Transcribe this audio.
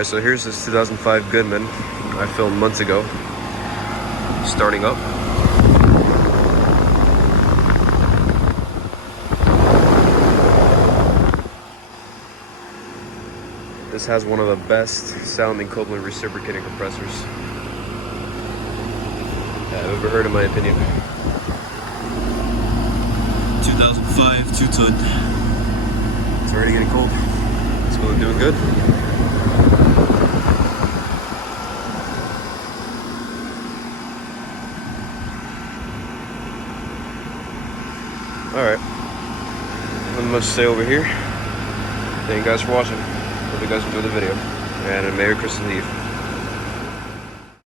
Alright, so here's this 2005 Goodman I filmed months ago, starting up. This has one of the best sounding Copeland reciprocating compressors I've ever heard, in my opinion. 2005 2-ton. It's already getting cold. It's going doing good. Alright. Nothing much to say over here. Thank you guys for watching. Hope you guys enjoyed the video. And a Merry Christmas Eve.